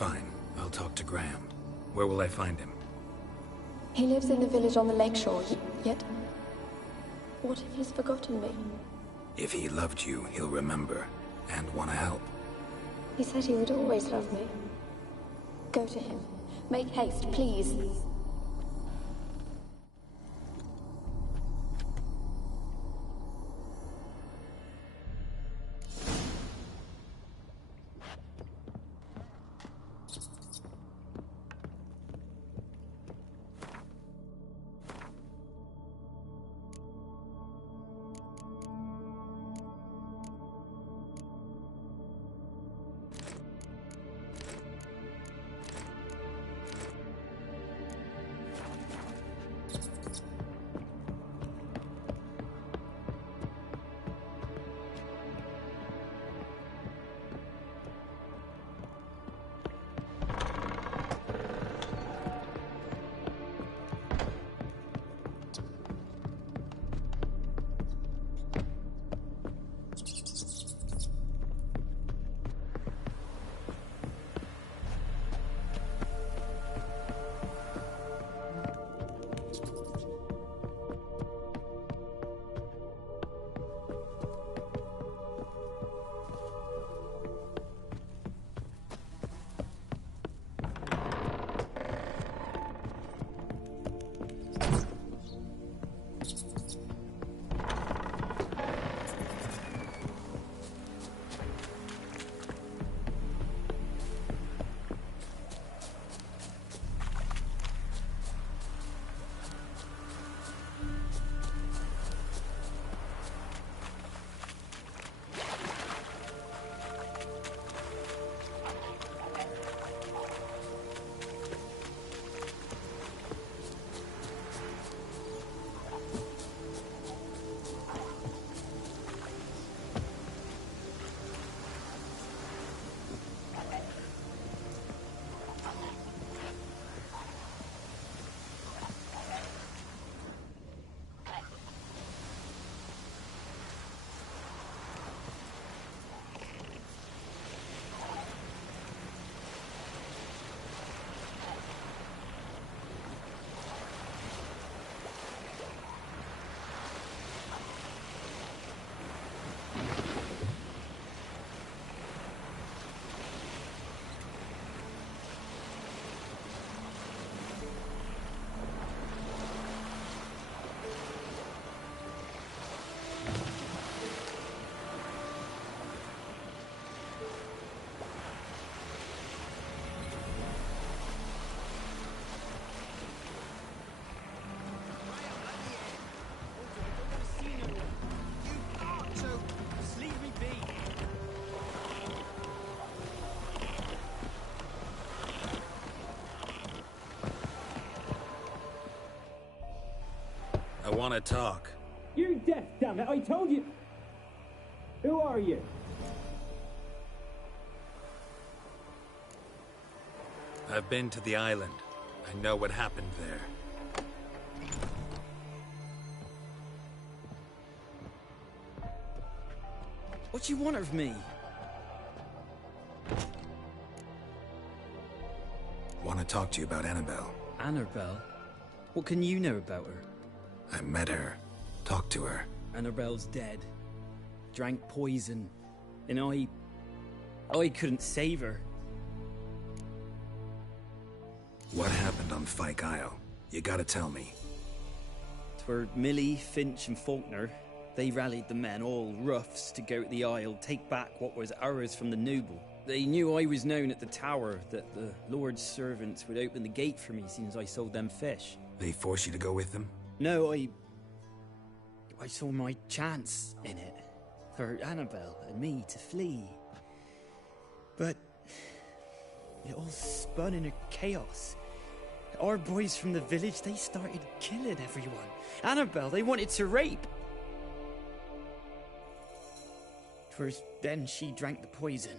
Fine. I'll talk to Graham. Where will I find him? He lives in the village on the lakeshore, yet... What if he's forgotten me? If he loved you, he'll remember, and want to help. He said he would always love me. Go to him. Make haste, please. I want to talk. You're deaf, damn it! I told you! Who are you? I've been to the island. I know what happened there. What do you want of me? Want to talk to you about Annabelle. Annabelle? What can you know about her? I met her. Talked to her. Annabelle's dead. Drank poison. And I couldn't save her. What happened on Fyke Isle? You gotta tell me. 'Twere Millie, Finch and Faulkner. They rallied the men, all roughs, to go to the Isle, take back what was ours from the noble. They knew I was known at the tower, that the Lord's servants would open the gate for me since I sold them fish. They force you to go with them? No, I saw my chance in it. For Annabelle and me to flee. But it all spun in a chaos. Our boys from the village, they started killing everyone. Annabelle, they wanted to rape. 'Twas then she drank the poison.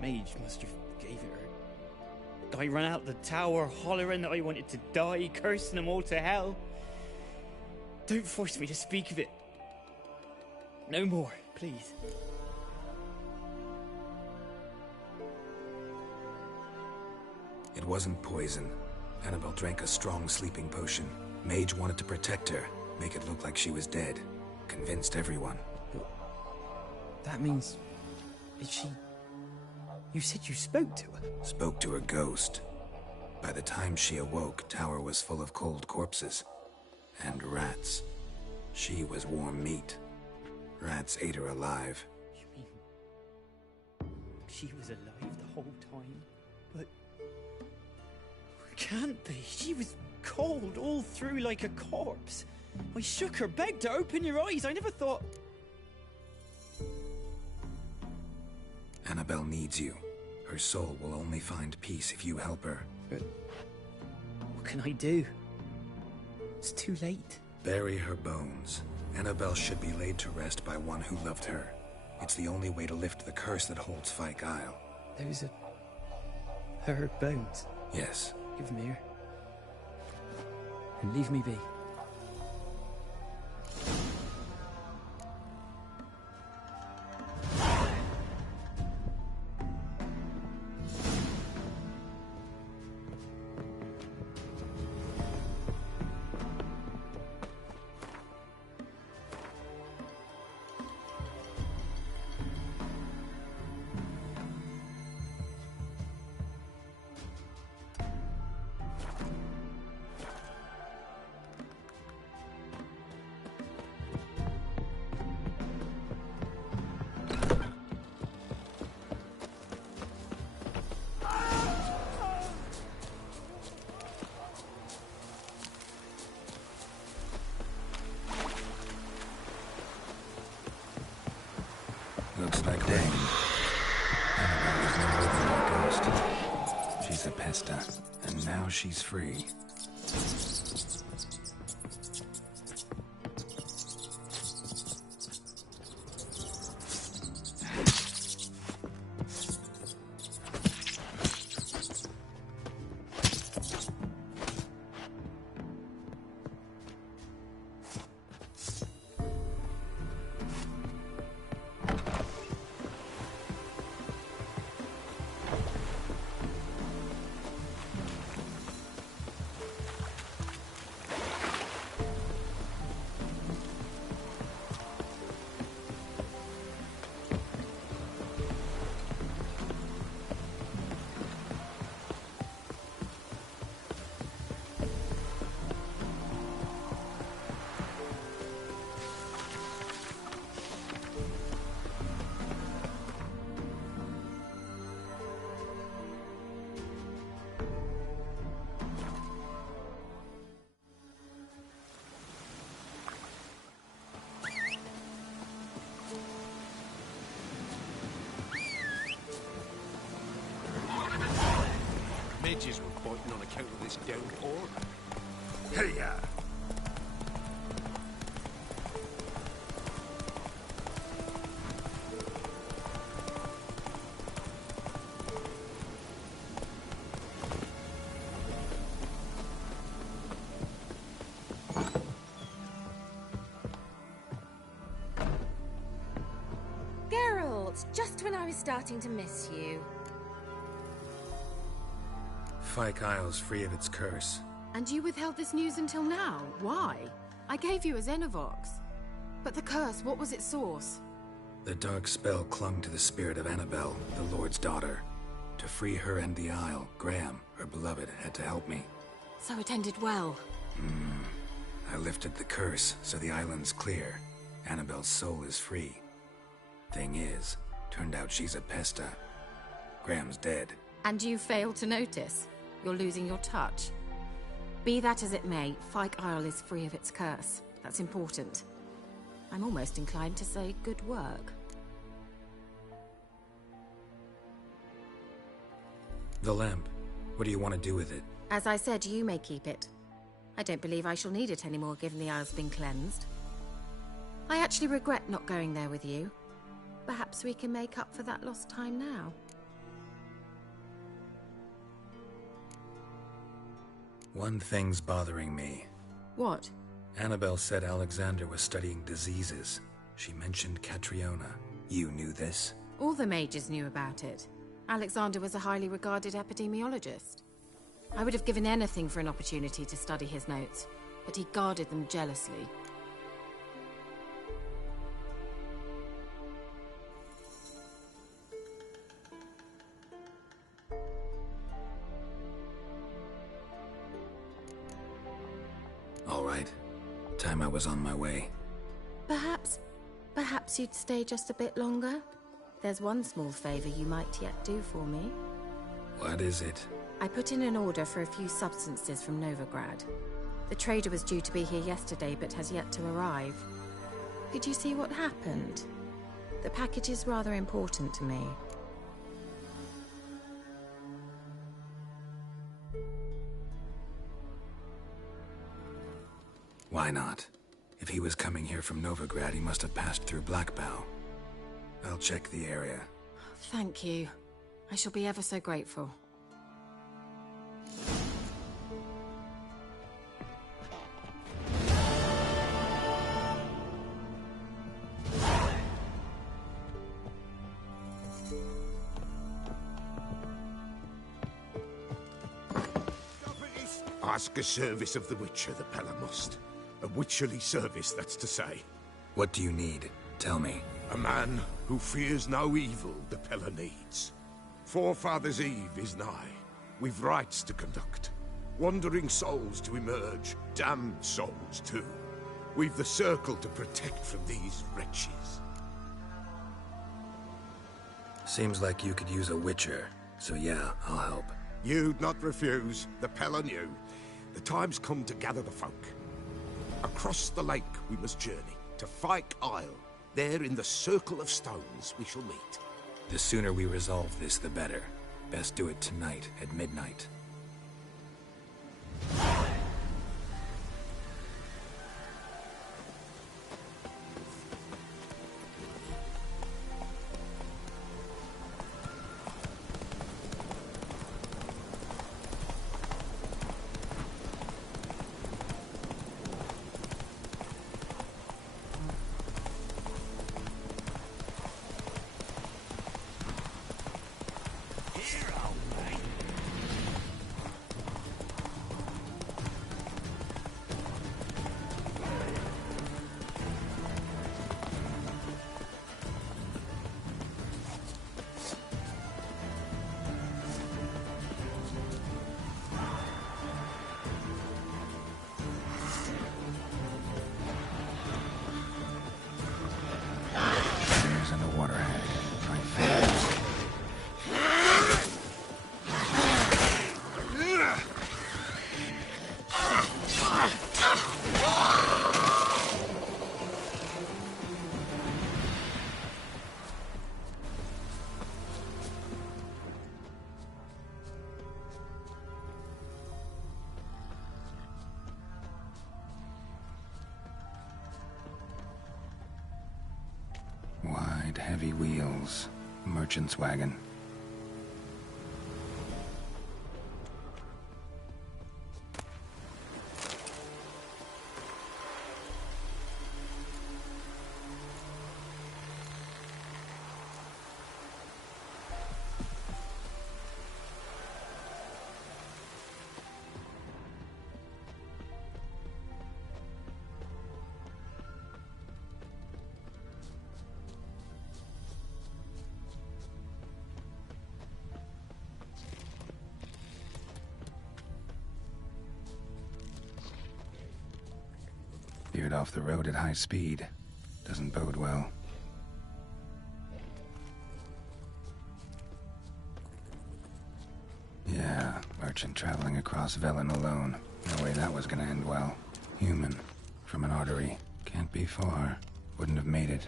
Mage must have gave it her. I ran out the tower hollering that I wanted to die, cursing them all to hell. Don't force me to speak of it. No more, please. It wasn't poison. Annabelle drank a strong sleeping potion. Mage wanted to protect her, make it look like she was dead. Convinced everyone. That means... Is she... You said you spoke to her? Spoke to a ghost. By the time she awoke, Tower was full of cold corpses. And rats. She was warm meat. Rats ate her alive. You mean... She was alive the whole time? But... Can't be. She was cold all through like a corpse. I shook her, begged her, open your eyes. I never thought... Annabelle needs you. Her soul will only find peace if you help her. But... What can I do? It's too late. Bury her bones. Annabelle should be laid to rest by one who loved her. It's the only way to lift the curse that holds Fyke Isle. Those are... her bones. Yes. Give them here. And leave me be. Looks like rain. Annabelle was no more than a ghost. She's a pesta, and now she's free. Mages were fighting on account of this downpour. Hey-ya! Geralt, just when I was starting to miss you. Fyke Isle's free of its curse. And you withheld this news until now? Why? I gave you a Xenovox. But the curse, what was its source? The dark spell clung to the spirit of Annabelle, the Lord's daughter. To free her and the Isle, Graham, her beloved, had to help me. So it ended well. I lifted the curse, so the island's clear. Annabelle's soul is free. Thing is, turned out she's a pesta. Graham's dead. And you failed to notice? You're losing your touch. Be that as it may, Fyke Isle is free of its curse. That's important. I'm almost inclined to say good work. The lamp. What do you want to do with it? As I said, you may keep it. I don't believe I shall need it anymore, given the Isle's been cleansed. I actually regret not going there with you. Perhaps we can make up for that lost time now. One thing's bothering me. What? Annabelle said Alexander was studying diseases. She mentioned Catriona. You knew this? All the mages knew about it. Alexander was a highly regarded epidemiologist. I would have given anything for an opportunity to study his notes, but he guarded them jealously. All right. Time I was on my way. Perhaps you'd stay just a bit longer? There's one small favor you might yet do for me. What is it? I put in an order for a few substances from Novigrad. The trader was due to be here yesterday, but has yet to arrive. Could you see what happened? The package is rather important to me. Why not? If he was coming here from Novigrad, he must have passed through Blackbough. I'll check the area. Thank you. I shall be ever so grateful. Ask a service of the Witcher, the Peller must. A witcherly service, that's to say. What do you need? Tell me. A man who fears no evil the Peller needs. Forefathers' Eve is nigh. We've rites to conduct. Wandering souls to emerge. Damned souls, too. We've the circle to protect from these wretches. Seems like you could use a witcher. So yeah, I'll help. You'd not refuse. The Peller knew. The time's come to gather the folk. Across the lake we must journey, to Fyke Isle. There in the Circle of Stones we shall meet. The sooner we resolve this, the better. Best do it tonight at midnight. Wide, heavy wheels. Merchant's wagon. Veered off the road at high speed. Doesn't bode well. Yeah, merchant traveling across Velen alone. No way that was gonna end well. Human. From an artery. Can't be far. Wouldn't have made it.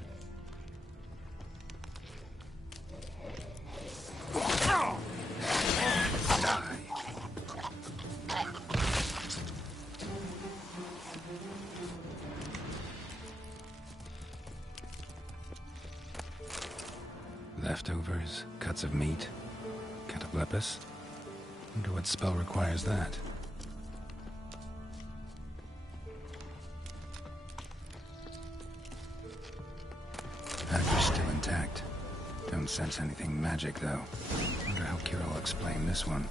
Leftovers, cuts of meat, cataplepis. Wonder what spell requires that. Dagger's still intact. Don't sense anything magic, though. Wonder how Kira will explain this one.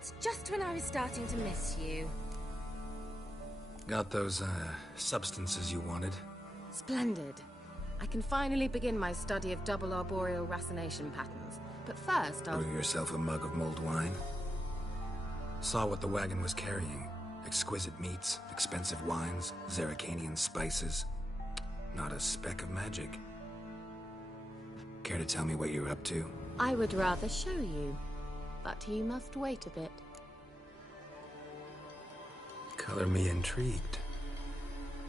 Geralt, just when I was starting to miss you. Got those, substances you wanted? Splendid. I can finally begin my study of double arboreal racination patterns. But first, I'll... Brew yourself a mug of mulled wine? Saw what the wagon was carrying. Exquisite meats, expensive wines, Zerrikanian spices. Not a speck of magic. Care to tell me what you're up to? I would rather show you, but you must wait a bit. Color me intrigued.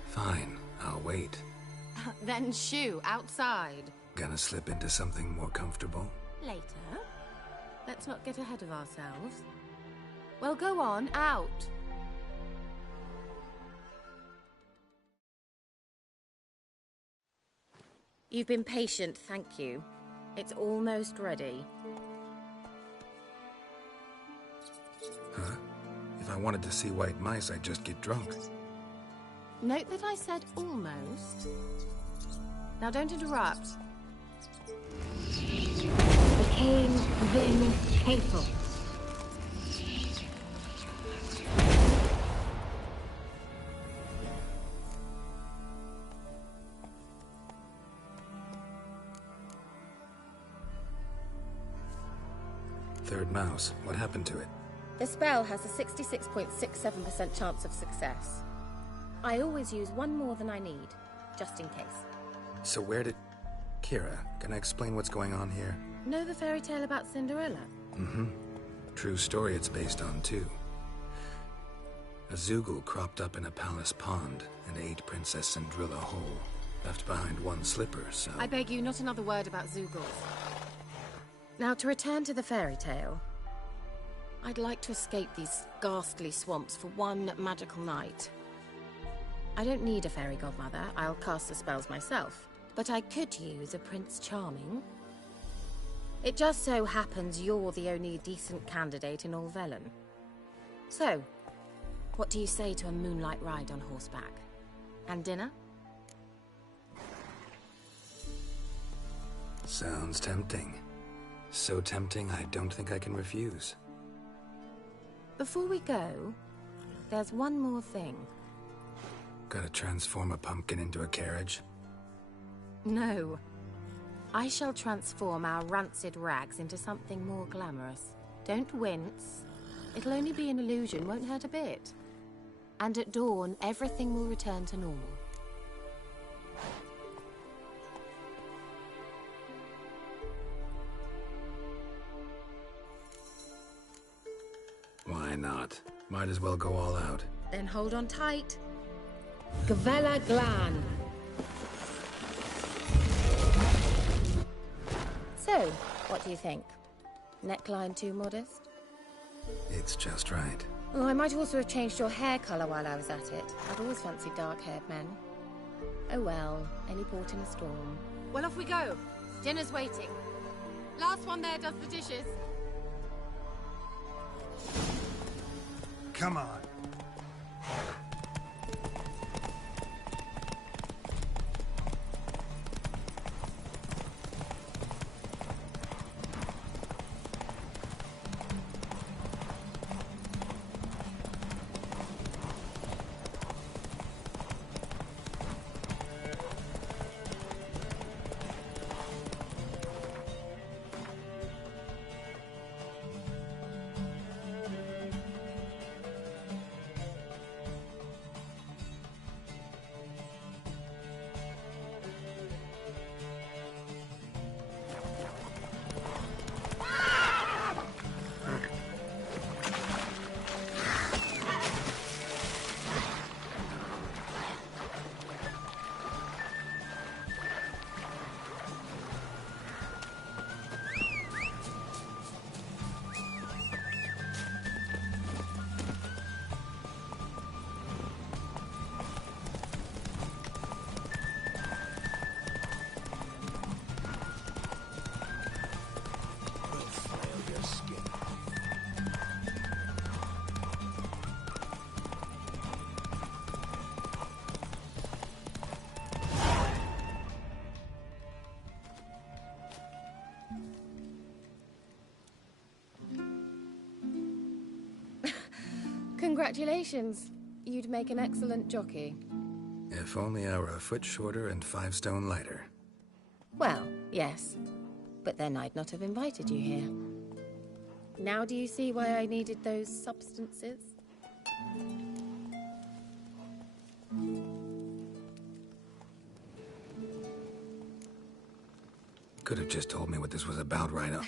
Fine, I'll wait. Then shoo, outside. Gonna slip into something more comfortable? Later. Let's not get ahead of ourselves. Well, go on, out. You've been patient, thank you. It's almost ready. Huh? If I wanted to see white mice, I'd just get drunk. Note that I said almost. Now don't interrupt. Became Vin Capel. Third mouse. What happened to it? The spell has a 66.67% chance of success. I always use one more than I need, just in case. So where did... Kira, can I explain what's going on here? Know the fairy tale about Cinderella? Mm-hmm. True story it's based on, too. A Zoogle cropped up in a palace pond and ate Princess Cinderella whole. Left behind one slipper, so... I beg you, not another word about Zoogles. Now, to return to the fairy tale, I'd like to escape these ghastly swamps for one magical night. I don't need a fairy godmother, I'll cast the spells myself. But I could use a Prince Charming. It just so happens you're the only decent candidate in all Velen. So, what do you say to a moonlight ride on horseback? And dinner? Sounds tempting. So tempting, I don't think I can refuse. Before we go, there's one more thing. Gotta transform a pumpkin into a carriage? No. I shall transform our rancid rags into something more glamorous. Don't wince. It'll only be an illusion, won't hurt a bit. And at dawn, everything will return to normal. Why not? Might as well go all out. Then hold on tight. Gavella Glan. So, what do you think? Neckline too modest? It's just right. Oh, I might also have changed your hair colour while I was at it. I've always fancied dark-haired men. Oh well, any port in a storm. Well, off we go. Dinner's waiting. Last one there does the dishes. Come on. Congratulations. You'd make an excellent jockey. If only I were a foot shorter and 5 stone lighter. Well, yes. But then I'd not have invited you here. Now do you see why I needed those substances? Could have just told me what this was about right up.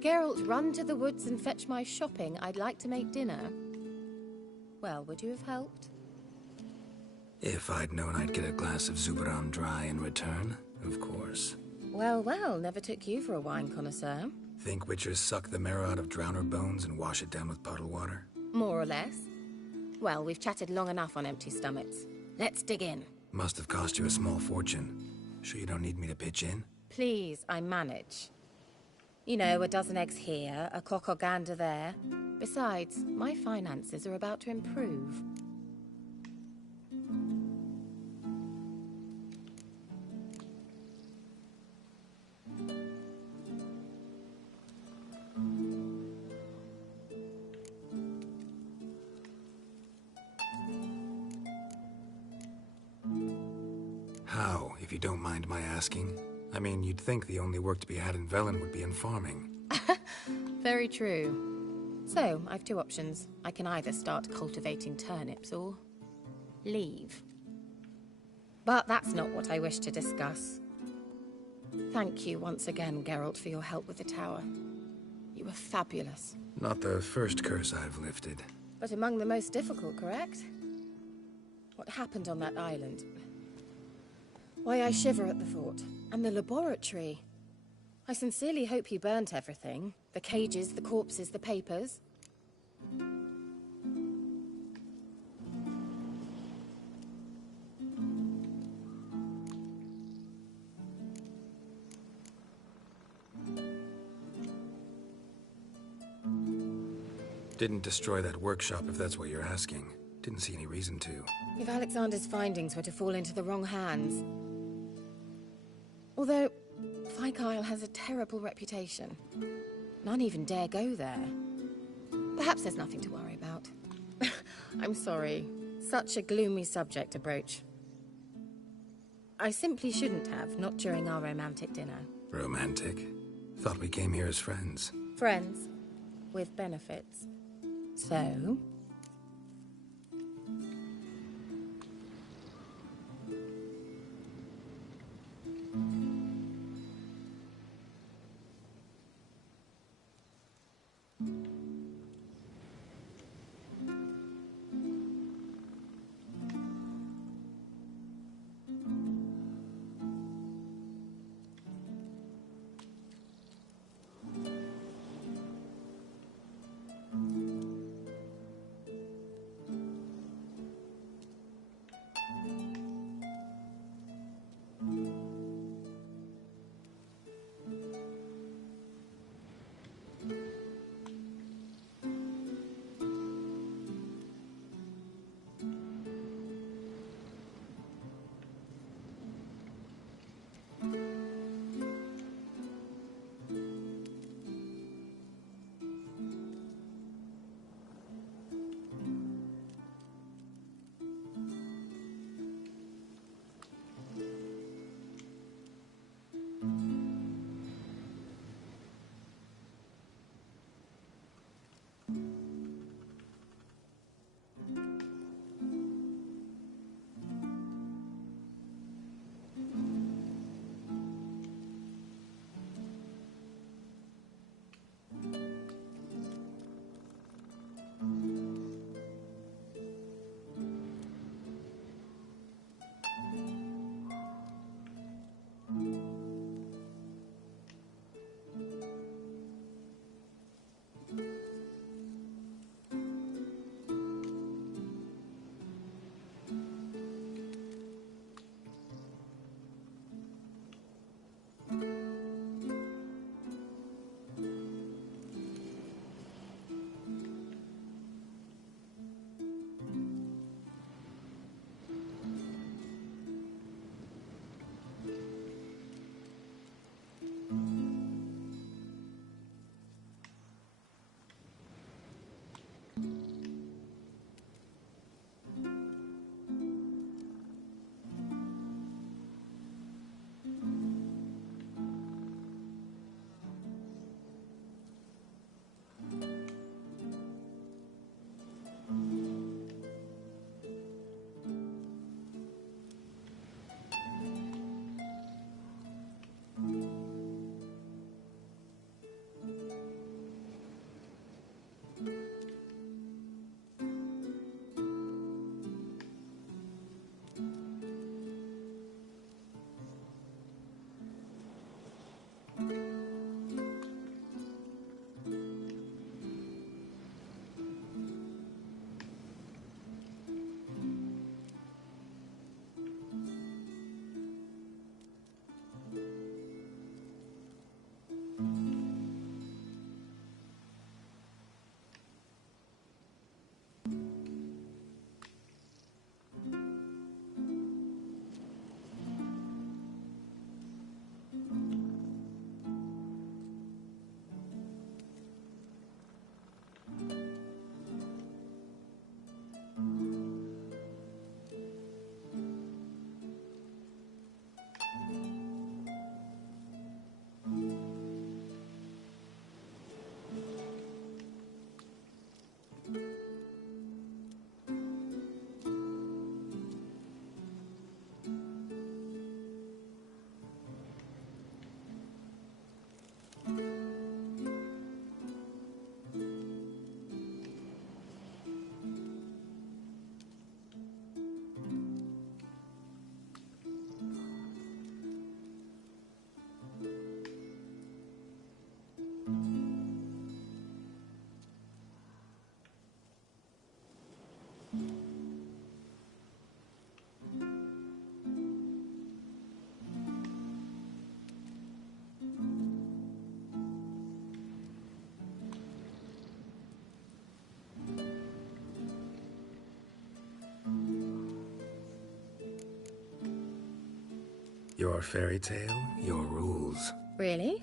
Geralt, run to the woods and fetch my shopping. I'd like to make dinner. Well, would you have helped? If I'd known I'd get a glass of Zuberam dry in return, of course. Well, well, never took you for a wine connoisseur. Think witchers suck the marrow out of drowner bones and wash it down with puddle water? More or less. Well, we've chatted long enough on empty stomachs. Let's dig in. Must have cost you a small fortune. Sure you don't need me to pitch in? Please, I manage. You know, a dozen eggs here, a cock or gander there. Besides, my finances are about to improve. How, if you don't mind my asking? I mean, you'd think the only work to be had in Velen would be in farming. Very true. So, I've 2 options. I can either start cultivating turnips or leave. But that's not what I wish to discuss. Thank you once again, Geralt, for your help with the tower. You were fabulous. Not the first curse I've lifted. But among the most difficult, correct? What happened on that island? Why, I shiver at the thought. And the laboratory. I sincerely hope you burnt everything. The cages, the corpses, the papers. Didn't destroy that workshop, if that's what you're asking. Didn't see any reason to. If Alexander's findings were to fall into the wrong hands... Although, Fyke Isle has a terrible reputation. None even dare go there. Perhaps there's nothing to worry about. I'm sorry. Such a gloomy subject to broach. I simply shouldn't have, not during our romantic dinner. Romantic? Thought we came here as friends. Friends. With benefits. So... Your fairy tale, your rules. Really?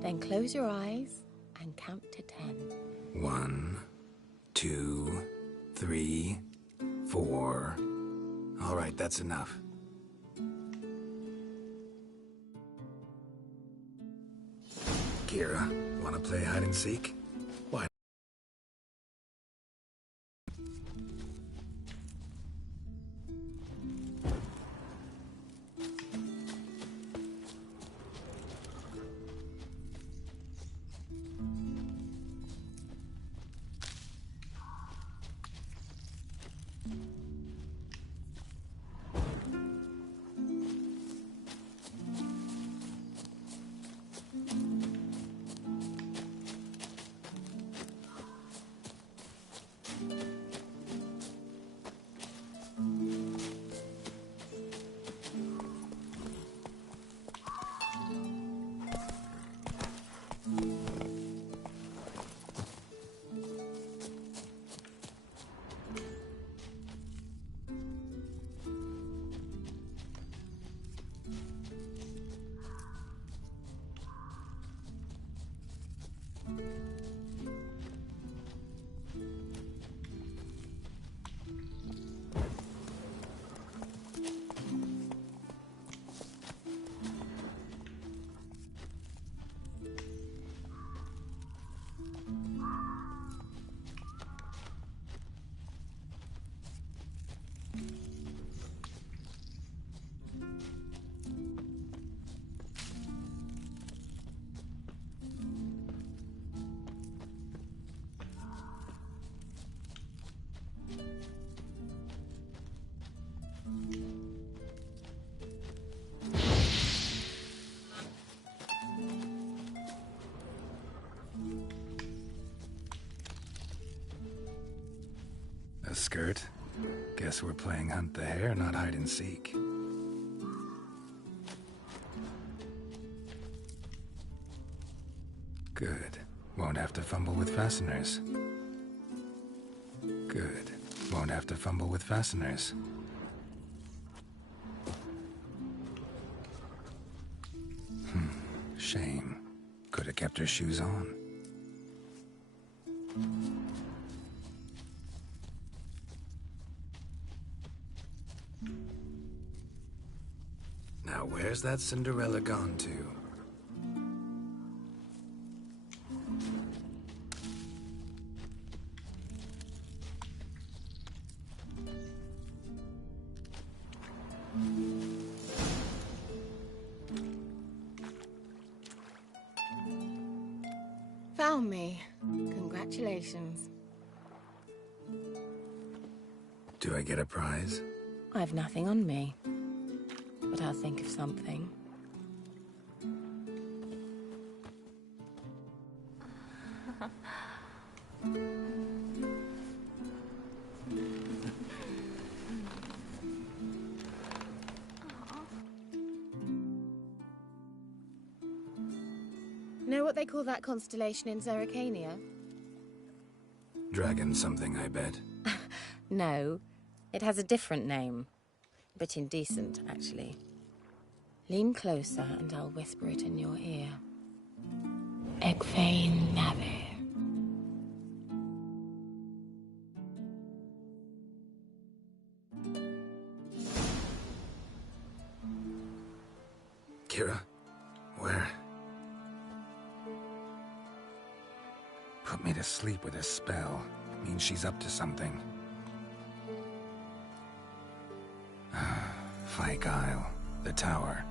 Then close your eyes and count to 10. 1, 2, 3, 4. All right, that's enough. Kira, wanna play hide and seek? Why? A skirt? Guess we're playing hunt the hare, not hide and seek. Good. Won't have to fumble with fasteners. Good. Won't have to fumble with fasteners. Shame. Could have kept her shoes on. Now where's that Cinderella gone to? Found me. Congratulations. Do I get a prize? I've nothing on me, but I'll think of something. Know what they call that constellation in Zerrikania? Dragon something, I bet. No, it has a different name. A bit indecent, actually. Lean closer and I'll whisper it in your ear. Egfain Nave. Kira, where? Put me to sleep with a spell. Means she's up to something. Fyke Isle, the tower.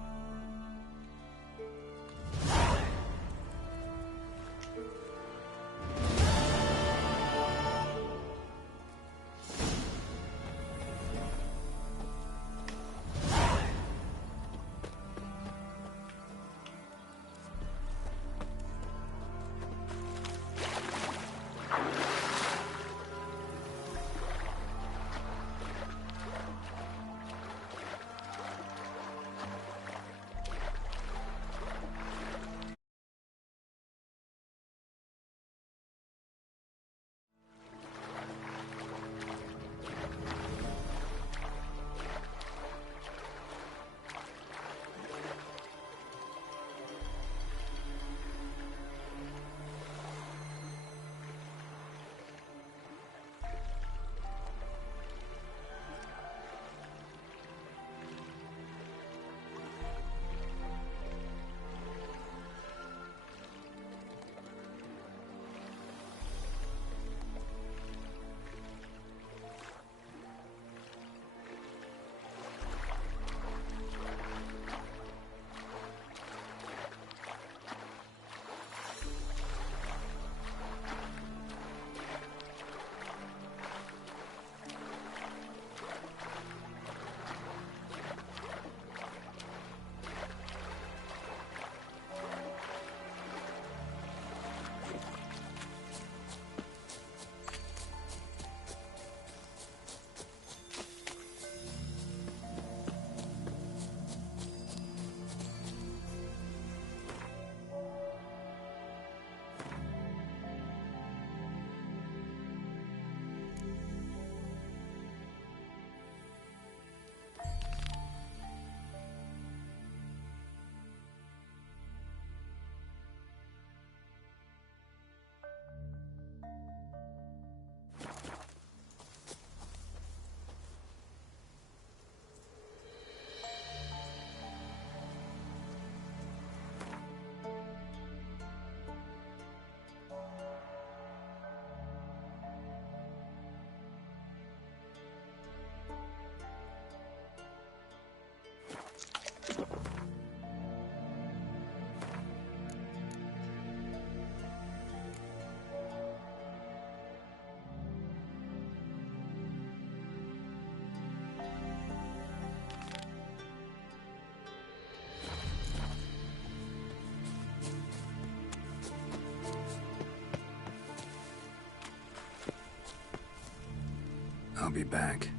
I'll be back.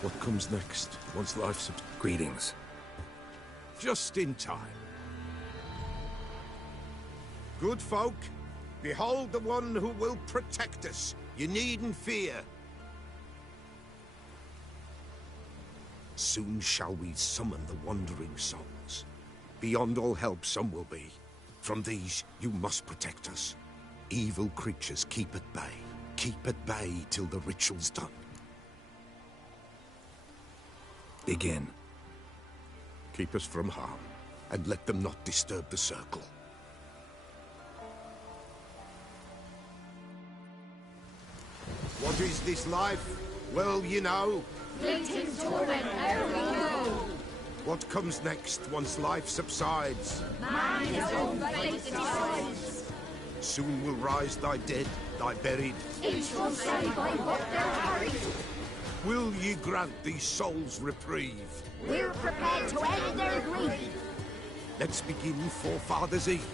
What comes next, once life's... Greetings. Just in time. Good folk, behold the one who will protect us. You needn't fear. Soon shall we summon the wandering souls. Beyond all help some will be. From these you must protect us. Evil creatures keep at bay. Keep at bay till the ritual's done. Begin. Keep us from harm, and let them not disturb the circle. What is this life? Well, you know. Fleeting torment, ere we go. What comes next once life subsides? Man his own fate decides. Soon will rise thy dead, thy buried. Each will say by what they're harried. Will ye grant these souls reprieve? We're prepared to end their grief. Let's begin Forefathers' Eve.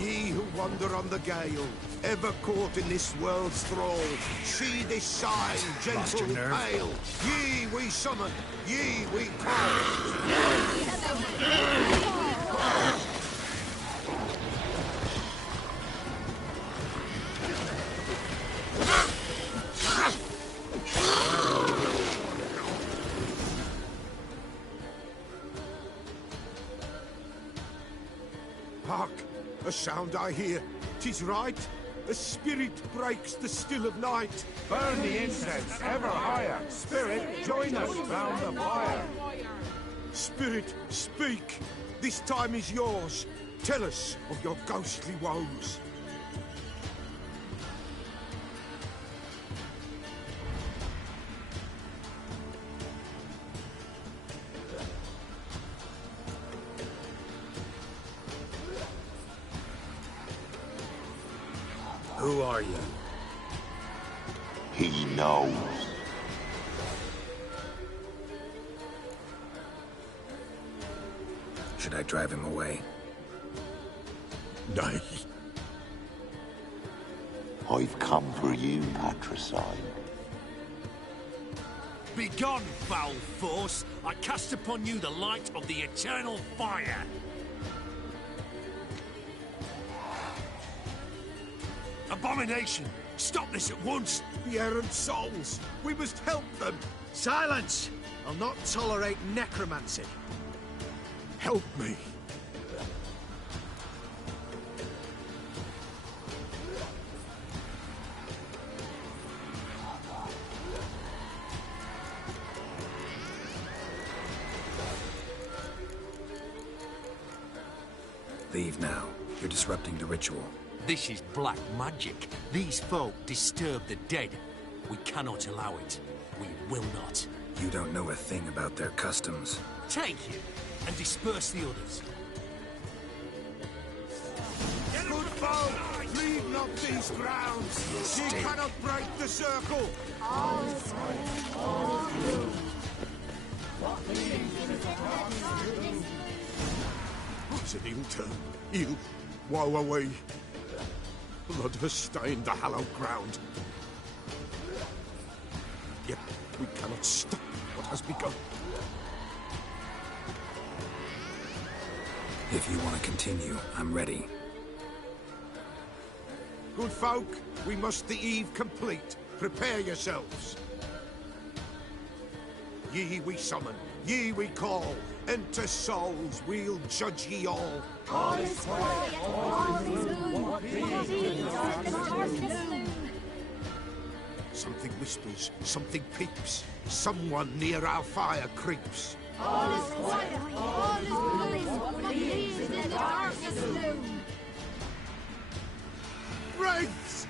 Ye who wander on the gale, ever caught in this world's thrall, see this sign, gentle, pale. Ye we summon, ye we call. Hark! A sound I hear. 'Tis right. A spirit breaks the still of night. Burn the incense ever higher. Spirit, join us round the fire. Spirit, speak. This time is yours. Tell us of your ghostly woes. Who are you? He knows. Should I drive him away? Nay. I've come for you, Patricide. Begone, foul force! I cast upon you the light of the eternal fire! Abomination! Stop this at once! The errant souls! We must help them! Silence! I'll not tolerate necromancy. Help me! Leave now. You're disrupting the ritual. This is black magic. These folk disturb the dead. We cannot allow it. We will not. You don't know a thing about their customs. Take him and disperse the others. Good folk, leave not these grounds. Ye cannot break the circle. It's an ill turn. Ill. Woe away. Blood has stained the hallowed ground. Yet we cannot stop what has begun. If you want to continue, I'm ready. Good folk, we must the eve complete. Prepare yourselves. Ye we summon, ye we call. Enter souls, we'll judge ye all. All is quiet, all is moon. Something whispers, something peeps. Someone near our fire creeps. All is quiet, all is moon. What leaves in the darkest gloom. Wraiths!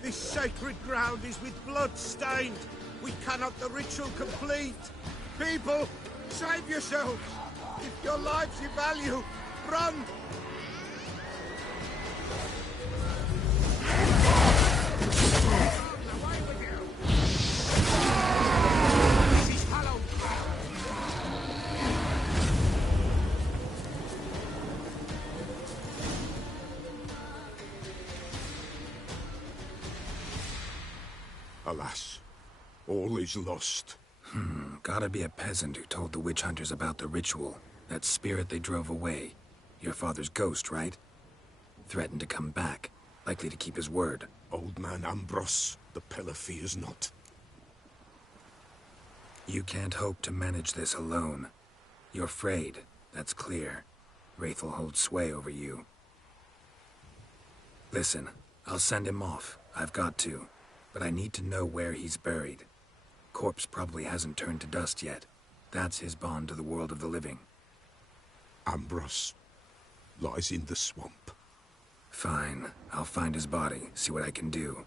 This sacred ground is with blood stained. We cannot the ritual complete. People, save yourselves. If your lives you value, run! Alas, all is lost. Gotta be a peasant who told the witch hunters about the ritual. That spirit they drove away. Your father's ghost, right? Threatened to come back. Likely to keep his word. Old man Ambros, the Peller fears not. You can't hope to manage this alone. You're afraid, that's clear. Wraith will hold sway over you. Listen, I'll send him off. I've got to. But I need to know where he's buried. Corpse probably hasn't turned to dust yet. That's his bond to the world of the living. Ambros lies in the swamp. Fine. I'll find his body, see what I can do.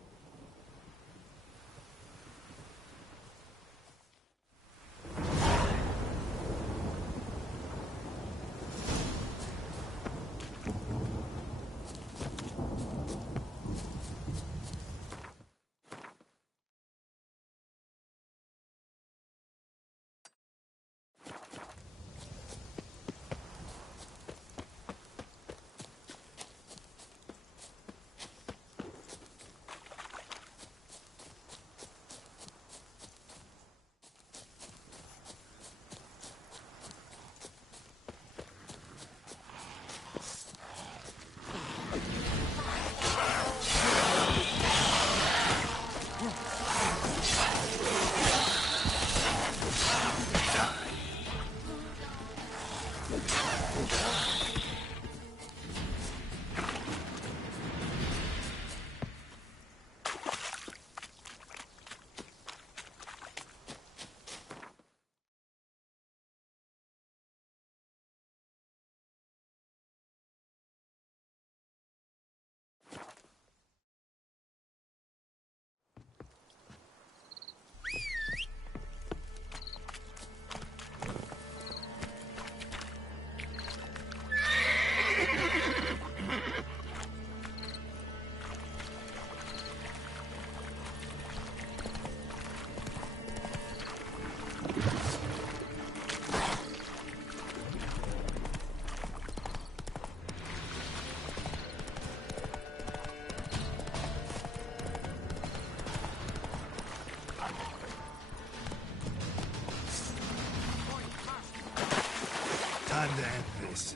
Time to end this.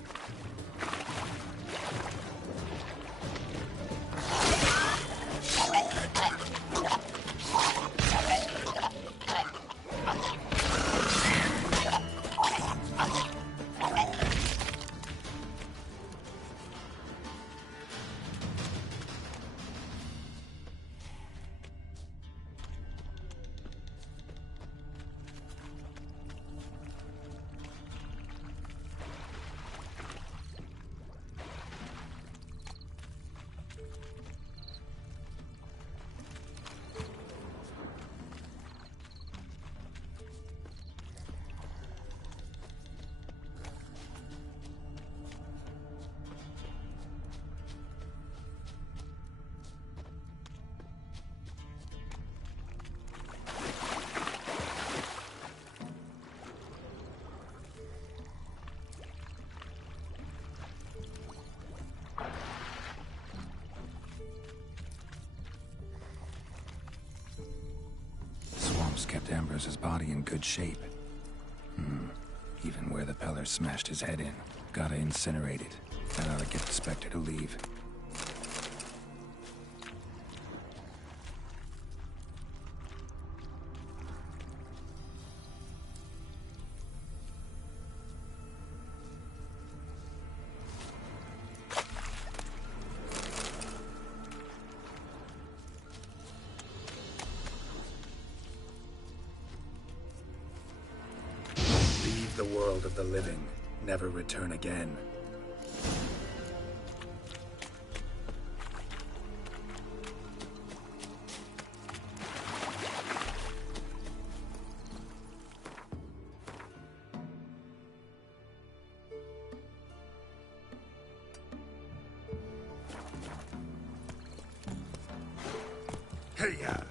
Kept Ambros's body in good shape. Even where the Peller smashed his head in. Gotta incinerate it. That ought to get the Spectre to leave. The world of the living, never return again. Hey-ya!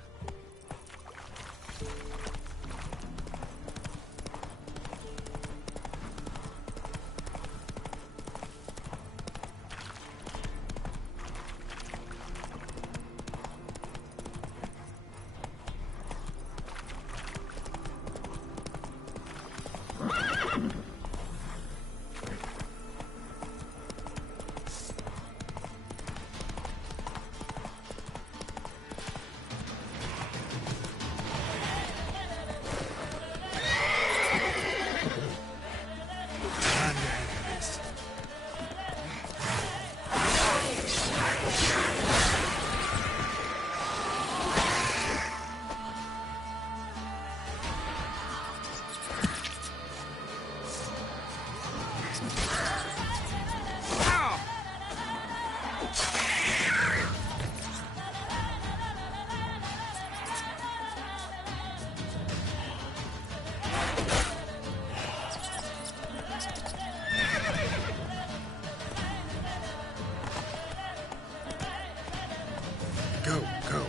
Go, go.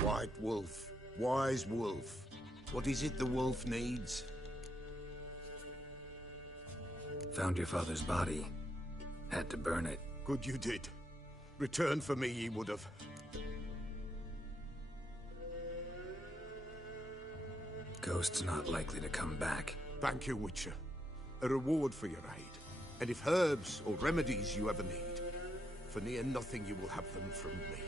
White wolf, wise wolf. What is it the wolf needs? Found your father's body. Had to burn it. Good you did. Return for me ye would have. Ghost's not likely to come back. Thank you, Witcher. A reward for your aid. And if herbs or remedies you ever need, for near nothing you will have them from me.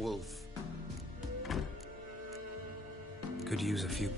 wolf. Could use a few...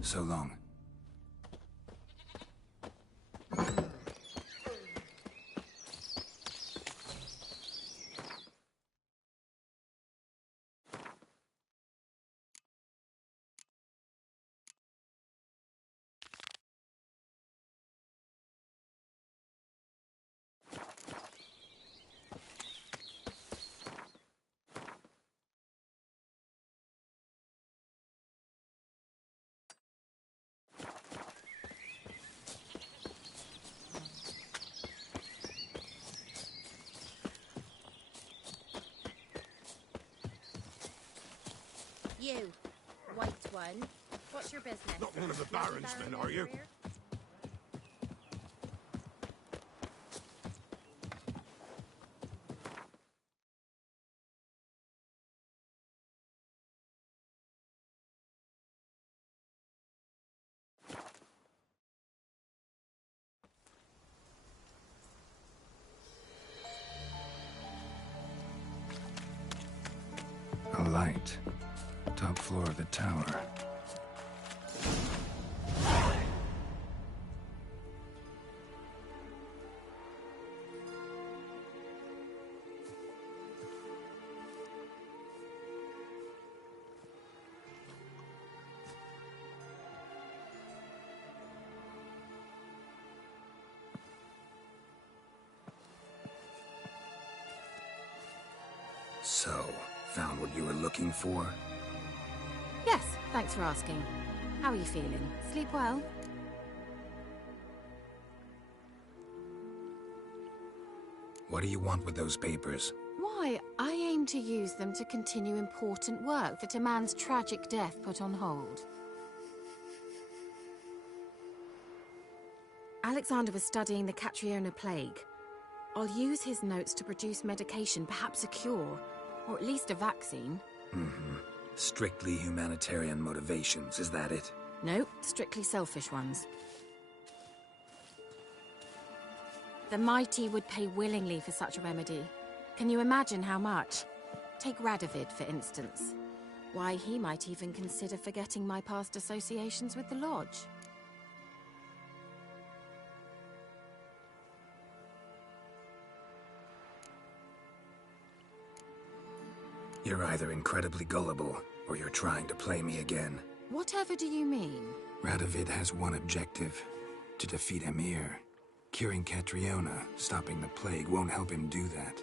So long. You, white one. What's your business? Not one of the Baron's men, are you? A light. Top floor of the tower. So, found what you were looking for? Yes, thanks for asking. How are you feeling? Sleep well? What do you want with those papers? Why, I aim to use them to continue important work that a man's tragic death put on hold. Alexander was studying the Catriona plague. I'll use his notes to produce medication, perhaps a cure, or at least a vaccine. Mm-hmm. Strictly humanitarian motivations, is that it? No, strictly selfish ones. The mighty would pay willingly for such a remedy. Can you imagine how much? Take Radovid, for instance. Why, he might even consider forgetting my past associations with the Lodge. You're either incredibly gullible, or you're trying to play me again. Whatever do you mean? Radovid has one objective: to defeat Emhyr. Curing Catriona, stopping the plague, won't help him do that.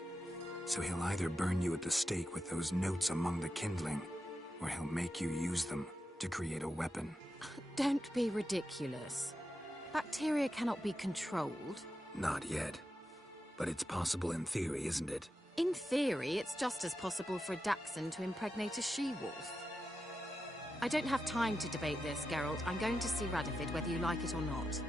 So he'll either burn you at the stake with those notes among the kindling, or he'll make you use them to create a weapon. Don't be ridiculous. Bacteria cannot be controlled. Not yet. But it's possible in theory, isn't it? In theory, it's just as possible for a Dachshund to impregnate a she-wolf. I don't have time to debate this, Geralt. I'm going to see Radovid whether you like it or not.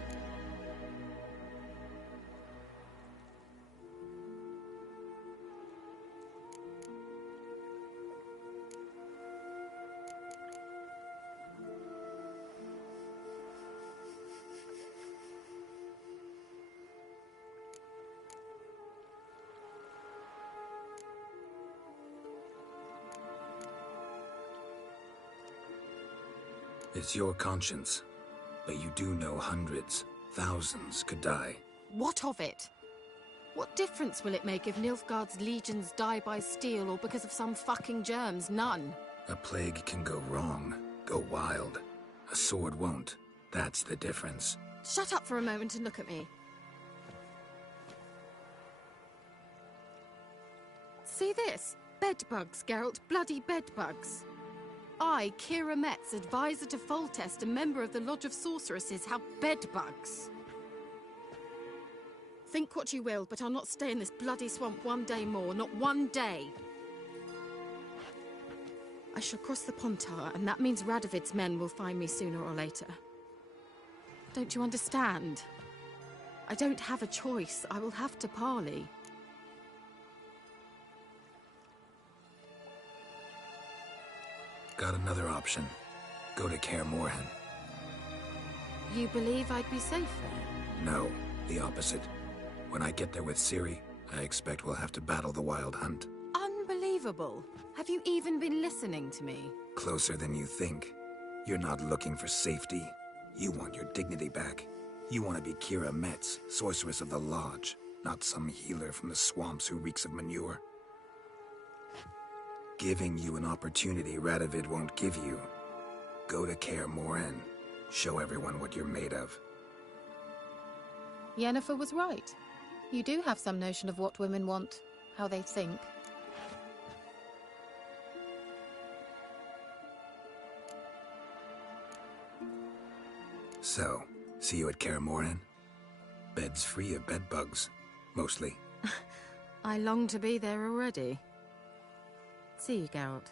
It's your conscience, but you do know hundreds, thousands could die. What of it? What difference will it make if Nilfgaard's legions die by steel or because of some fucking germs? None. A plague can go wrong, go wild. A sword won't. That's the difference. Shut up for a moment and look at me. See this? Bedbugs, Geralt. Bloody bedbugs. I, Kira Metz, advisor to Foltest, a member of the Lodge of Sorceresses, have bedbugs. Think what you will, but I'll not stay in this bloody swamp one day more, not one day. I shall cross the Pontar, and that means Radovid's men will find me sooner or later. Don't you understand? I don't have a choice. I will have to parley. Got another option. Go to Kaer Morhen. You believe I'd be safe there? No, the opposite. When I get there with Ciri, I expect we'll have to battle the Wild Hunt. Unbelievable. Have you even been listening to me? Closer than you think. You're not looking for safety. You want your dignity back. You want to be Kira Metz, sorceress of the Lodge, not some healer from the swamps who reeks of manure. Giving you an opportunity Radovid won't give you. Go to Kaer Morhen. Show everyone what you're made of. Yennefer was right. You do have some notion of what women want, how they think. So, see you at Kaer Morhen? Beds free of bedbugs, mostly. I long to be there already. See you, Geralt.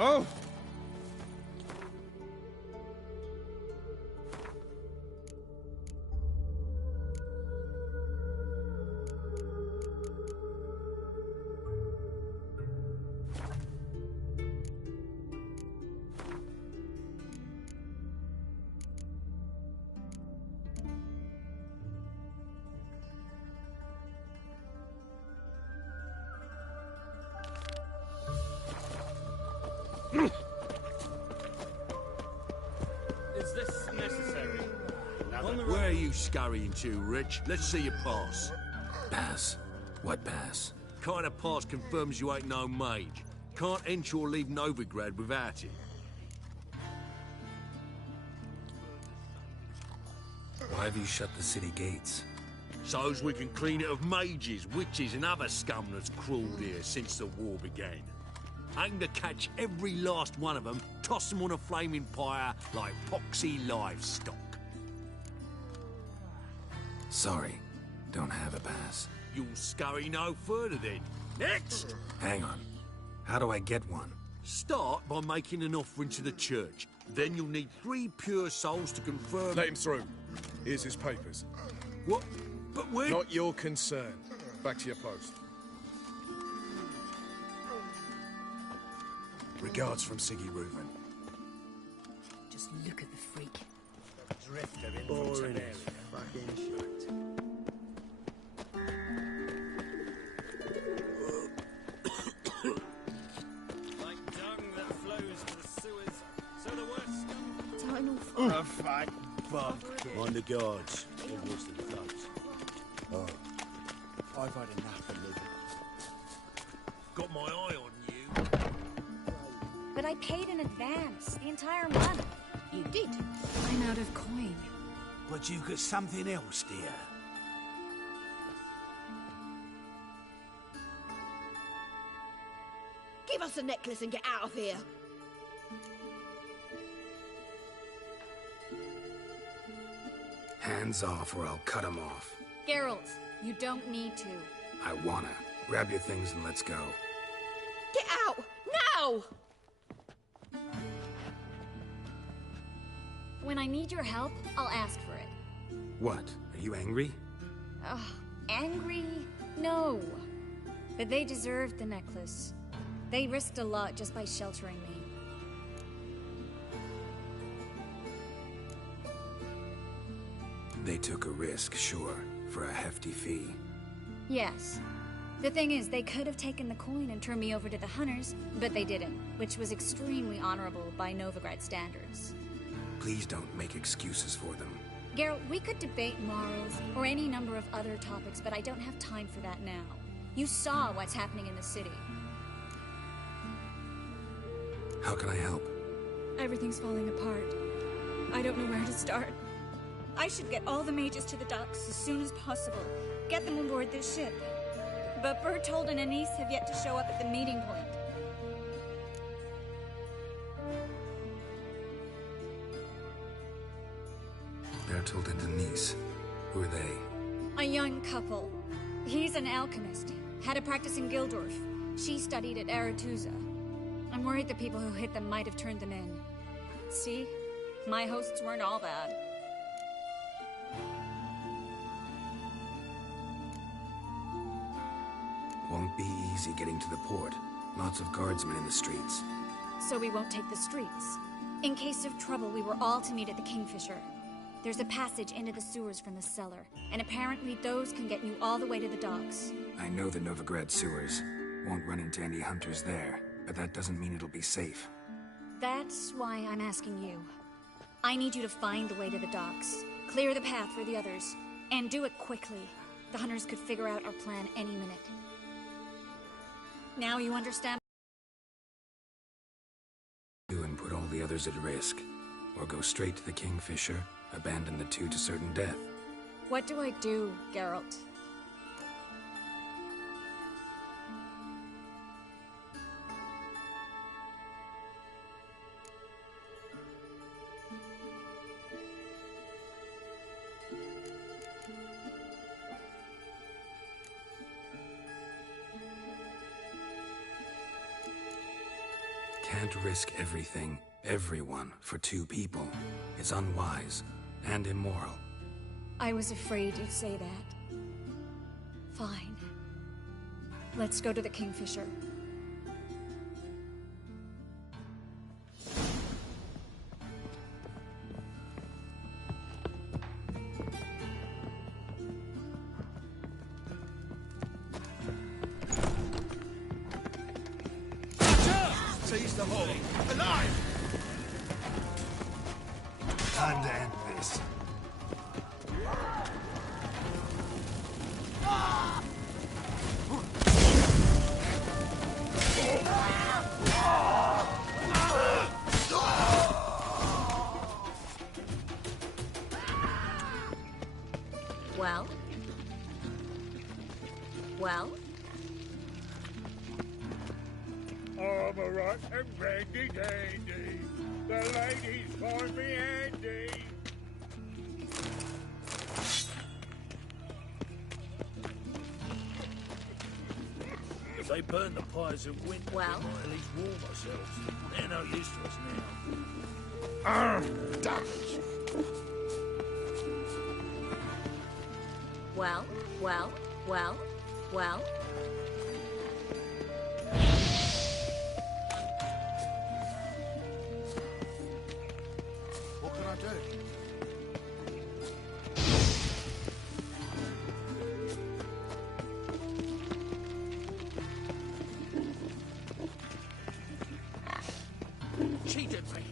Oh! Is this necessary? Where are you scurrying to, Rich? Let's see your pass. Pass? What pass? Kind of pass confirms you ain't no mage. Can't enter or leave Novigrad without it. Why have you shut the city gates? So's we can clean it of mages, witches and other scum that's crawled here since the war began. Aim to catch every last one of them, toss them on a flaming pyre like poxy livestock. Sorry, don't have a pass. You'll scurry no further then. Next! Hang on. How do I get one? Start by making an offering to the church. Then you'll need 3 pure souls to confirm... Let him through. Here's his papers. What? But we're... Not your concern. Back to your post. Regards from Siggy Reuven. Just look at the freak. Drifter in Boring as fucking shit. Like dung that flows to the sewers, so the worst scum... Time off. A fat bumpkin. On the guards. Or worse than thugs. Oh. I've had enough of living. Got my eye on you. But I paid in advance, the entire month. You did. I'm out of coin. But you've got something else, dear. Give us the necklace and get out of here. Hands off or I'll cut them off. Geralt, you don't need to. I wanna. Grab your things and let's go. Get out! Now! When I need your help, I'll ask for it. What? Are you angry? Ugh, angry? No. But they deserved the necklace. They risked a lot just by sheltering me. They took a risk, sure, for a hefty fee. Yes. The thing is, they could have taken the coin and turned me over to the Hunters, but they didn't, which was extremely honorable by Novigrad standards. Please don't make excuses for them. Geralt, we could debate morals, or any number of other topics, but I don't have time for that now. You saw what's happening in the city. How can I help? Everything's falling apart. I don't know where to start. I should get all the mages to the docks as soon as possible. Get them on board this ship. But Bertold and Anise have yet to show up at the meeting point. Bertold and Denise. Who are they? A young couple. He's an alchemist. Had a practice in Gildorf. She studied at Aretuza. I'm worried the people who hit them might have turned them in. See? My hosts weren't all bad. Won't be easy getting to the port. Lots of guardsmen in the streets. So we won't take the streets. In case of trouble, we were all to meet at the Kingfisher. There's a passage into the sewers from the cellar, and apparently those can get you all the way to the docks. I know the Novigrad sewers. Won't run into any hunters there, but that doesn't mean it'll be safe. That's why I'm asking you. I need you to find the way to the docks, clear the path for the others, and do it quickly. The Hunters could figure out our plan any minute. Now you understand? And put all the others at risk. Or go straight to the Kingfisher, abandon the two to certain death. What do I do, Geralt? Can't risk everything, everyone, for 2 people. It's unwise and immoral. I was afraid you'd say that. Fine. Let's go to the Kingfisher. Seize the hole! Alive! Time to end this. Well? Well? Armor up and randy dandy. The ladies find me handy. they burn the pyres in winter, Well? we might at least warm ourselves. They're no use to us now. Damn it! Well? What can I do? Cheated me.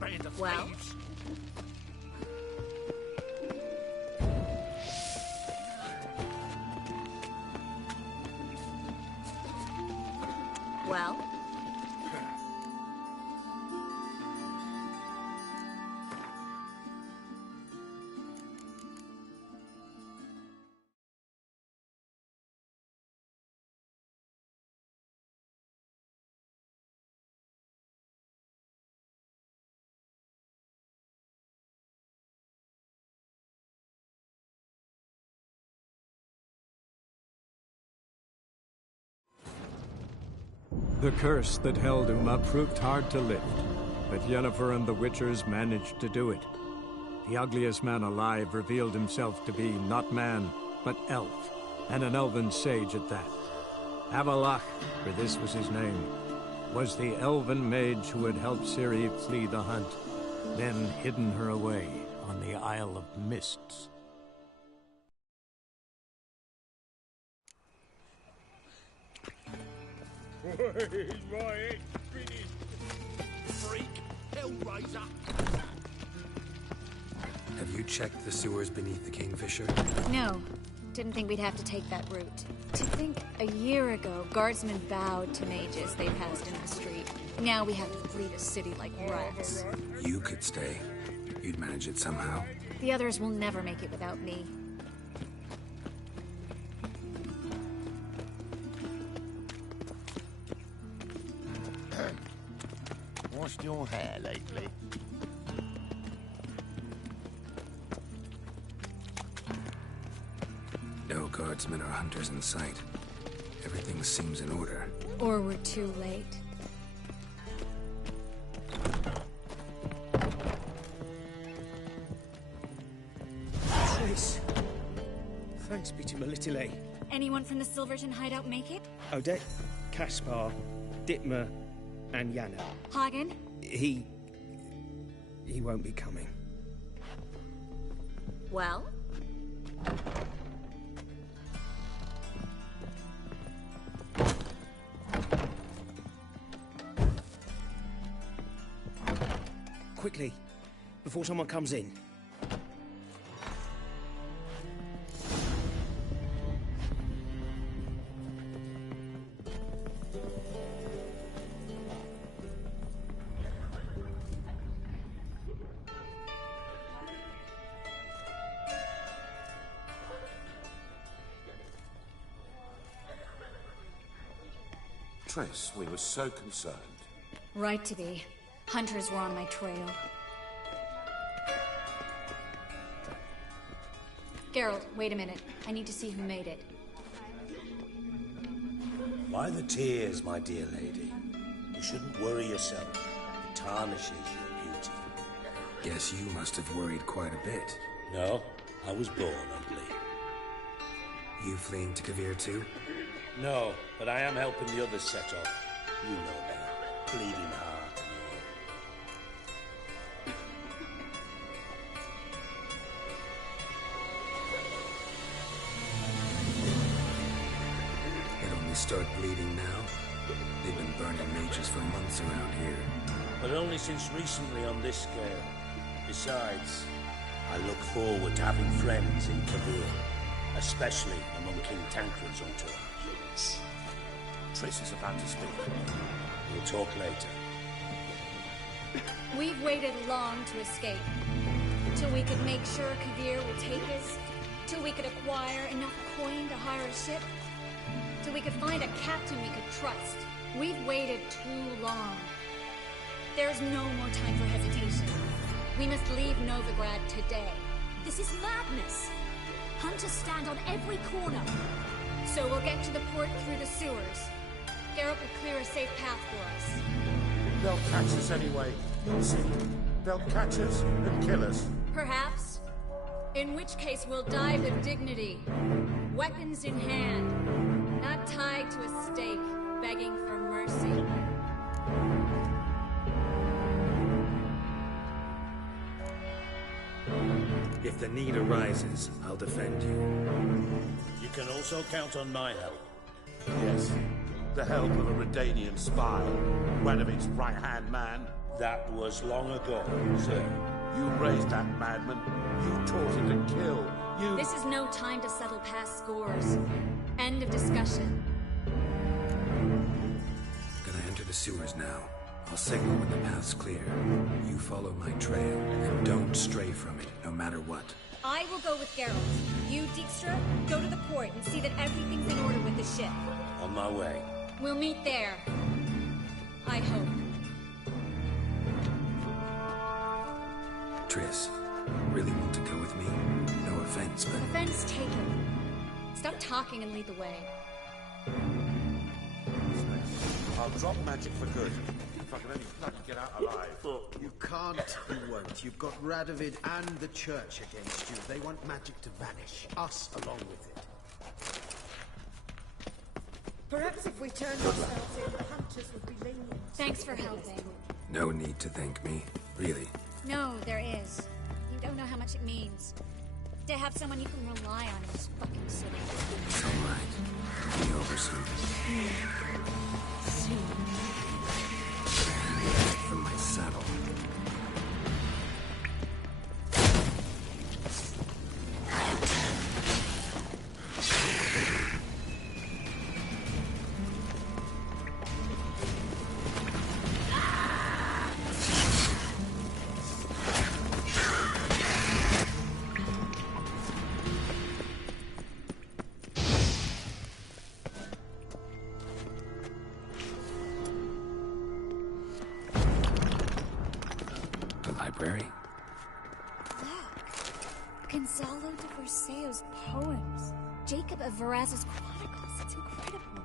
Band of Well? thieves. Well? The curse that held Uma proved hard to lift, but Yennefer and the Witchers managed to do it. The ugliest man alive revealed himself to be not man, but elf, and an elven sage at that. Avallac'h, for this was his name, was the elven mage who had helped Ciri flee the hunt, then hidden her away on the Isle of Mists. My head's finished. Freak, Hellraiser. Have you checked the sewers beneath the Kingfisher? No. Didn't think we'd have to take that route. To think a year ago, guardsmen bowed to mages they passed in the street. Now we have to flee the city like rats. You could stay. You'd manage it somehow. The others will never make it without me. Washed your hair lately? No guardsmen or hunters in sight. Everything seems in order. Or we're too late. Triss. Thanks be to Melitele. Anyone from the Silverton hideout make it? Odette, Caspar, Dittmar, and Yana. Hagen? He won't be coming. Well? Quickly, before someone comes in. Triss, we were so concerned. Right to be. Hunters were on my trail. Geralt, wait a minute. I need to see who made it. Why the tears, my dear lady? You shouldn't worry yourself. It tarnishes your beauty. Guess you must have worried quite a bit. No, I was born ugly. You fleeing to Kavir too? No, but I am helping the others set up. You know me. Bleeding heart and all. It only start bleeding now? They've been burning mages for months around here. But only since recently on this scale. Besides, I look forward to having friends in Kavir, especially among King Tancred's entourage. Triss is about to speak. We'll talk later. We've waited long to escape. Till we could make sure Kavir would take us. Till we could acquire enough coin to hire a ship. Till we could find a captain we could trust. We've waited too long. There's no more time for hesitation. We must leave Novigrad today. This is madness. Hunters stand on every corner. So we'll get to the port through the sewers. Geralt will clear a safe path for us. They'll catch us anyway. You'll see. They'll catch us and kill us. Perhaps. In which case we'll die with dignity. Weapons in hand. Not tied to a stake, begging for mercy. If the need arises, I'll defend you. You can also count on my help. Yes. The help of a Redanian spy. One of its right-hand man. That was long ago, sir. You raised that madman. You taught him to kill. You... This is no time to settle past scores. End of discussion. Gonna enter the sewers now. I'll signal when the path's clear. You follow my trail, and don't stray from it, no matter what. I will go with Geralt. You, Dijkstra, go to the port and see that everything's in order with the ship. On my way. We'll meet there. I hope. Triss, really want to go with me? No offense, but... Offense taken. Stop talking and lead the way. I'll drop magic for good. If I can only fucking get out alive. You can't, you won't. You've got Radovid and the Church against you. They want magic to vanish. Us along with it. Perhaps if we turned ourselves in, the hunters would be lenient. Thanks for helping. No need to thank me. Really. No, there is. You don't know how much it means. To have someone you can rely on in this fucking city. It's all right. It'll be over soon. Soon. From my saddle. Library? Look! Gonzalo de Verseo's poems. Jacob of Varaz's chronicles. It's incredible.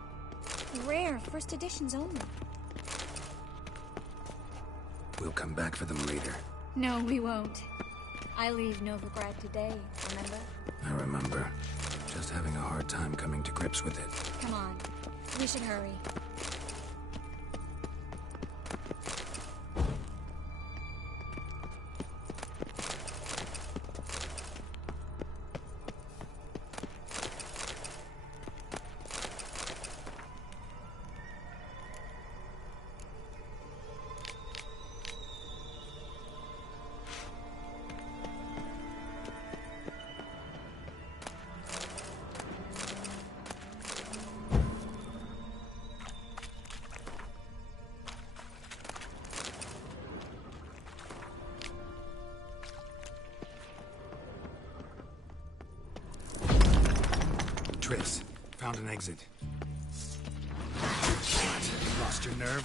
Rare, first editions only. We'll come back for them later. No, we won't. I leave Novigrad today, remember? I remember. Just having a hard time coming to grips with it. Come on. We should hurry. Triss, found an exit. What? Lost your nerve?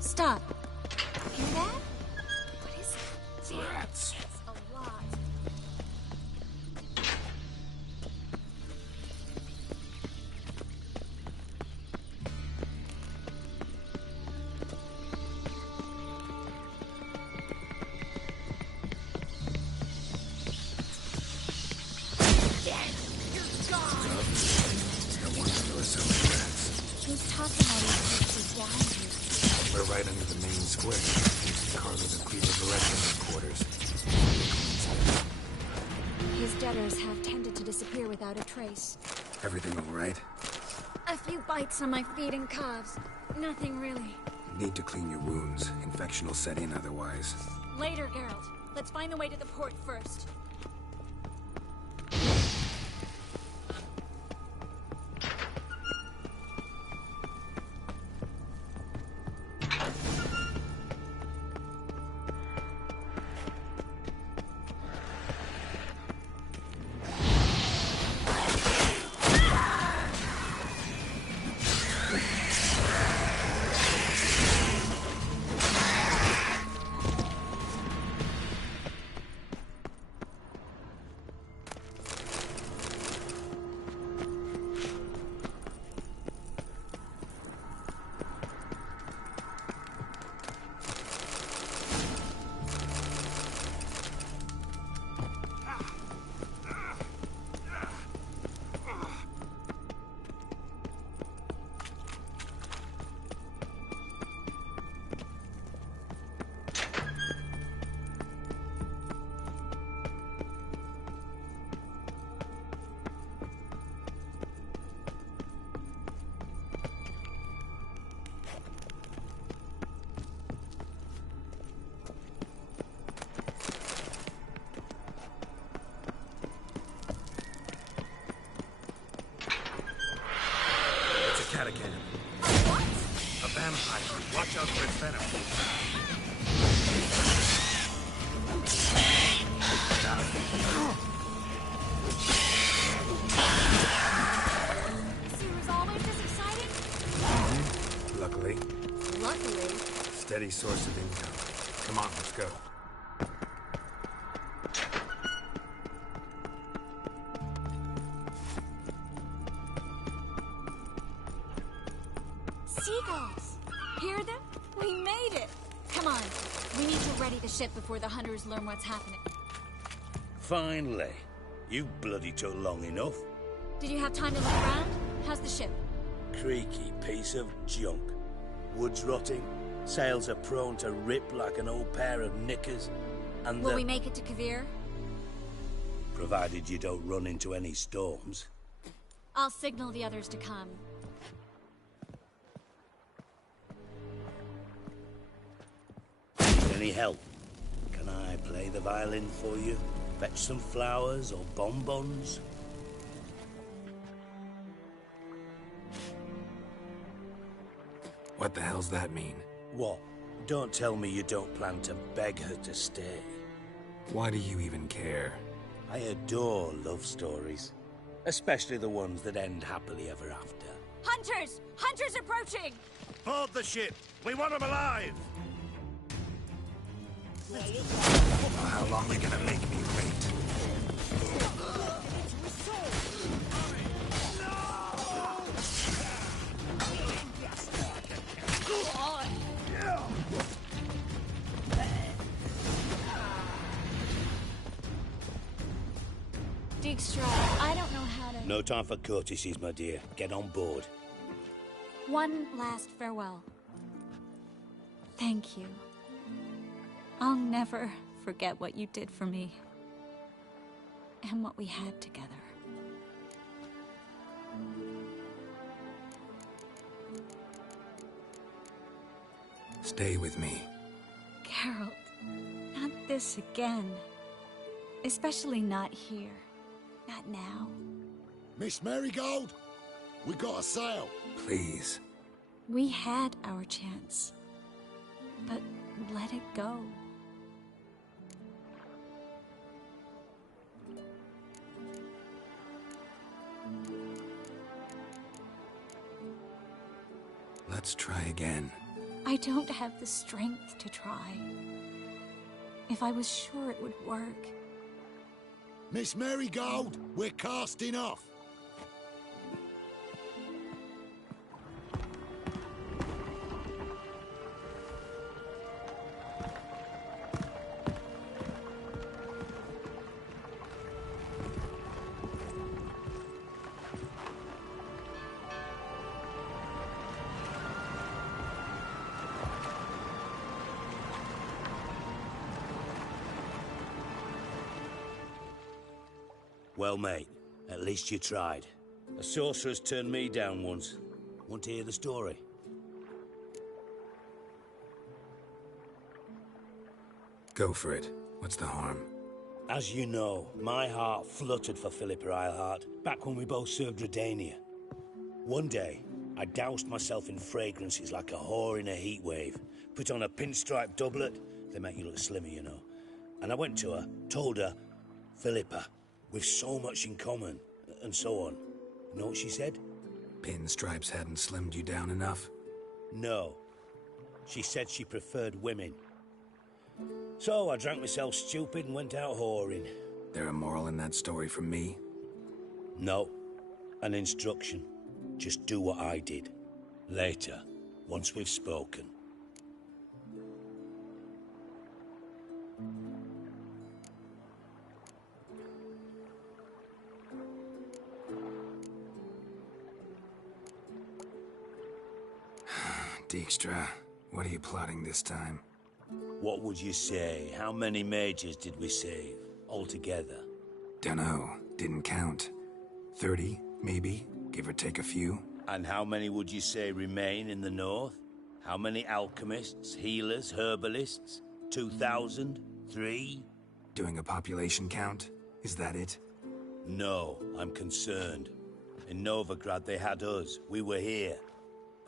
Stop. Hear that? What is it? Rats. It's a lot. No wonder there were so many rats. Who's talking all these places down here? We're right under the main square. Carlo the Cleaver Varestrian's quarters. His debtors have tended to disappear without a trace. Everything all right? A few bites on my feet and calves. Nothing really. Need to clean your wounds. Infection will set in otherwise. Later, Geralt. Let's find the way to the port first. man hide. Watch out for its venom. Sewer's always this exciting? Luckily. Luckily. Steady source of income. Come on, let's go. Seagulls! Hear them? We made it! Come on. We need to ready the ship before the hunters learn what's happening. Finally. You bloody took long enough. Did you have time to look around? How's the ship? Creaky piece of junk. Wood's rotting. Sails are prone to rip like an old pair of knickers. And Will we make it to Kavir? Provided you don't run into any storms. I'll signal the others to come. Any help? Can I play the violin for you? Fetch some flowers or bonbons? What the hell's that mean? What? Don't tell me you don't plan to beg her to stay. Why do you even care? I adore love stories. Especially the ones that end happily ever after. Hunters! Hunters approaching! Board the ship! We want them alive! How long are they gonna make me wait? Dijkstra, I don't know how to... No time for courtesies, my dear. Get on board. One last farewell. Thank you. I'll never forget what you did for me. And what we had together. Stay with me. Geralt, not this again. Especially not here. Not now. Miss Marigold, we got a sail. Please. We had our chance. But let it go. Let's try again. I don't have the strength to try. If I was sure it would work. Miss Marigold, we're casting off. Well, mate, at least you tried. A sorceress turned me down once. Want to hear the story? Go for it. What's the harm? As you know, my heart fluttered for Philippa Eilhart back when we both served Redania. One day, I doused myself in fragrances like a whore in a heat wave. Put on a pinstripe doublet. They make you look slimmer, you know. And I went to her, told her, Philippa, we've so much in common, and so on. You know what she said? Pinstripes hadn't slimmed you down enough? No. She said she preferred women. So I drank myself stupid and went out whoring. There a moral in that story from me? No. An instruction. Just do what I did. Later, once we've spoken. Dijkstra, what are you plotting this time? What would you say? How many mages did we save, altogether? Dunno. Didn't count. 30, maybe? Give or take a few? And how many would you say remain in the north? How many alchemists, healers, herbalists? 2,000? 3? Doing a population count? Is that it? No, I'm concerned. In Novigrad they had us. We were here.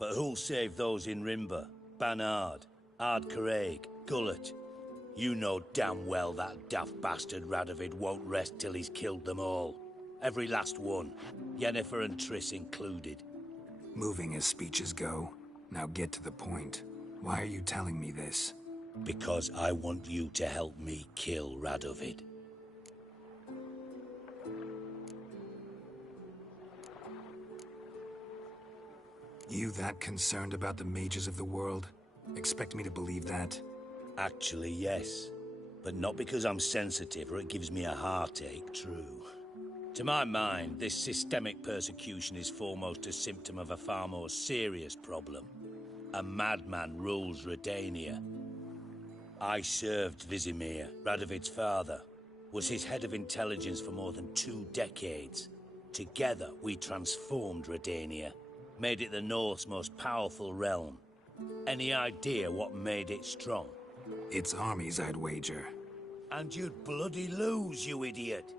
But who'll save those in Rimba? Banard, Ardcaraig, Gullet? You know damn well that daft bastard Radovid won't rest till he's killed them all. Every last one. Yennefer and Triss included. Moving as speeches go. Now get to the point. Why are you telling me this? Because I want you to help me kill Radovid. You that concerned about the mages of the world? Expect me to believe that? Actually, yes. But not because I'm sensitive or it gives me a heartache, true. To my mind, this systemic persecution is foremost a symptom of a far more serious problem. A madman rules Redania. I served Vizimir, Radovid's father, was his head of intelligence for more than 2 decades. Together, we transformed Redania, made it the North's most powerful realm. Any idea what made it strong? Its armies, I'd wager. And you'd bloody lose, you idiot.